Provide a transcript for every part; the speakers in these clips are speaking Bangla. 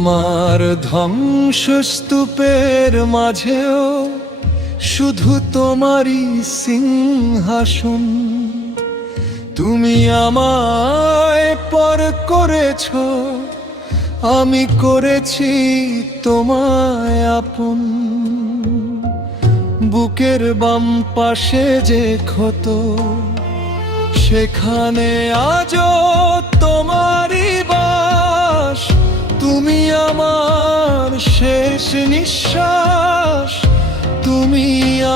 আমার ধ্বংসস্তূপের মাঝেও শুধু তোমারই সিংহাসন। তুমি আমায় পর করেছ, আমি করেছি তোমায় আপন। বুকের বাম পাশে যে ক্ষত, সেখানে আজও তোমারই বাস। তুমি আমার শেষ নিঃশ্বাস, তুমি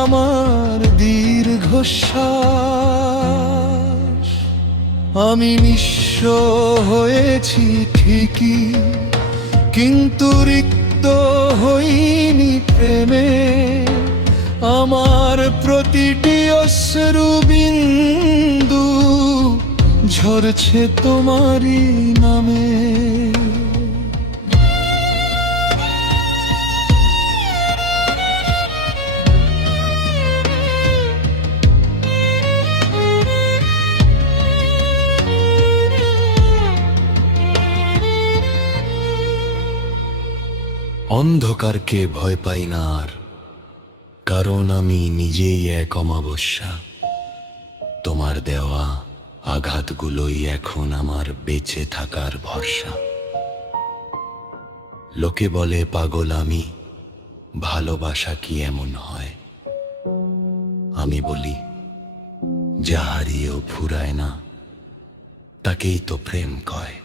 আমার দীর্ঘশ্বাস। আমি নিঃস্ব হয়েছি ঠিকই, কিন্তু রিক্ত হইনি প্রেমে। আমার প্রতিটি অশ্রু বিন্দু ঝরছে তোমারই নামে। অন্ধকারকে ভয় পাই না আর, কারণ আমি নিজেই এক অমাবস্যা। তোমার দেওয়া আঘাতগুলোই এখন আমার বেঁচে থাকার ভরসা। লোকে বলে পাগল আমি, ভালোবাসা কি এমন হয়? আমি বলি, যা হারিয়েও ফুরায় না, তাকেই তো প্রেম কয়।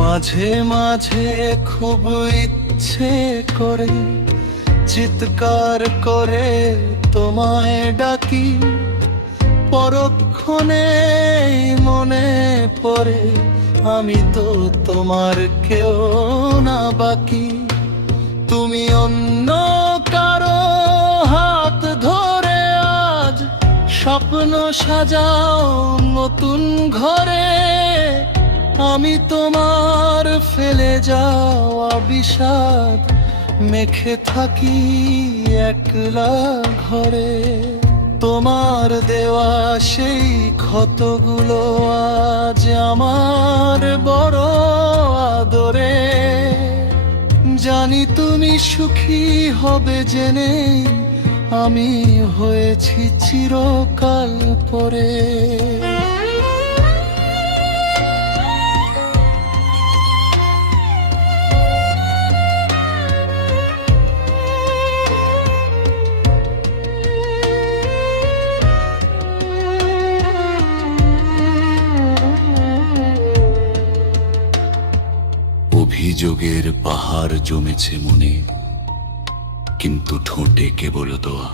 মাঝে মাঝে খুব ইচ্ছে করে চিৎকার করে তোমায় ডাকি। পরক্ষণে মনে পড়ে আমি তো তোমার কেউ না বাকি। তুমি অন্য কারো হাত ধরে আজ স্বপ্ন সাজাও নতুন ঘরে। আমি তোমার ফেলে যাওয়া বিষাদ মেখে থাকি একলা ঘরে। তোমার দেওয়া সেই ক্ষতগুলো আজ আমার বড় আদরে। জানি তুমি সুখী হবে জেনে আমি হয়েছি চিরকাল পরে। অভিযোগের পাহাড় জমেছে মনে, কিন্তু ঠোঁটে কেবল দোয়া।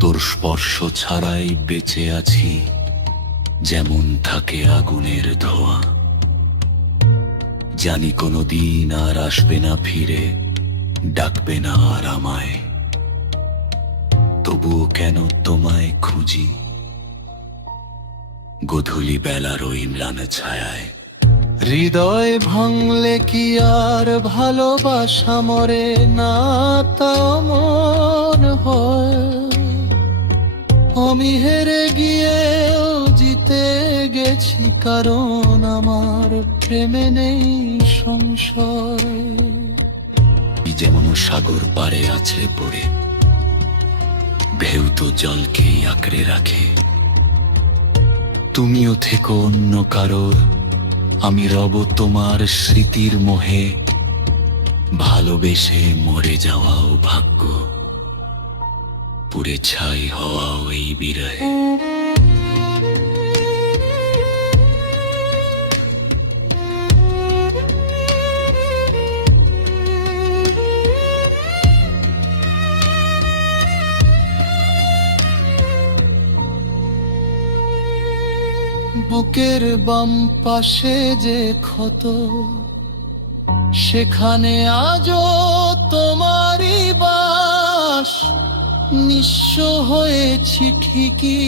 তোর স্পর্শ ছাড়াই বেঁচে আছি, যেমন থাকে আগুনের ধোঁয়া। জানি কোনো দিন আর আসবে না ফিরে, ডাকবে না আর আমায়। তবুও কেন তোমায় খুঁজি গধূলি বেলার ওই ম্লান ছায়ায়। হৃদয় ভাঙলে কি আর ভালোবাসা মরে না, তা মন হয়। আমি হেরে গিয়েও জিতে গেছি, কারণ আমার প্রেমে নেই সংশয়। যেমন সাগর পাড়ে আছে পড়ে, ঢেউ তো জলকেই আঁকড়ে রাখে। তুমিও থেকো অন্য কারোর, আমি রব তোমার স্মৃতির মোহে। ভালোবেসে মরে যাওয়াও ভাগ্য, পুড়ে ছাই হওয়াও এই বিরহে। বুকের বাম পাশে যে ক্ষত, সেখানে আজও তোমারই বাস। নিঃস্ব হয়েছি ঠিকই,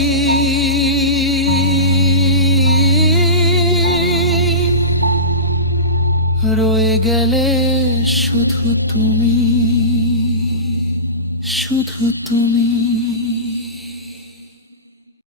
রয়ে গেলে শুধু তুমি, শুধু তুমি।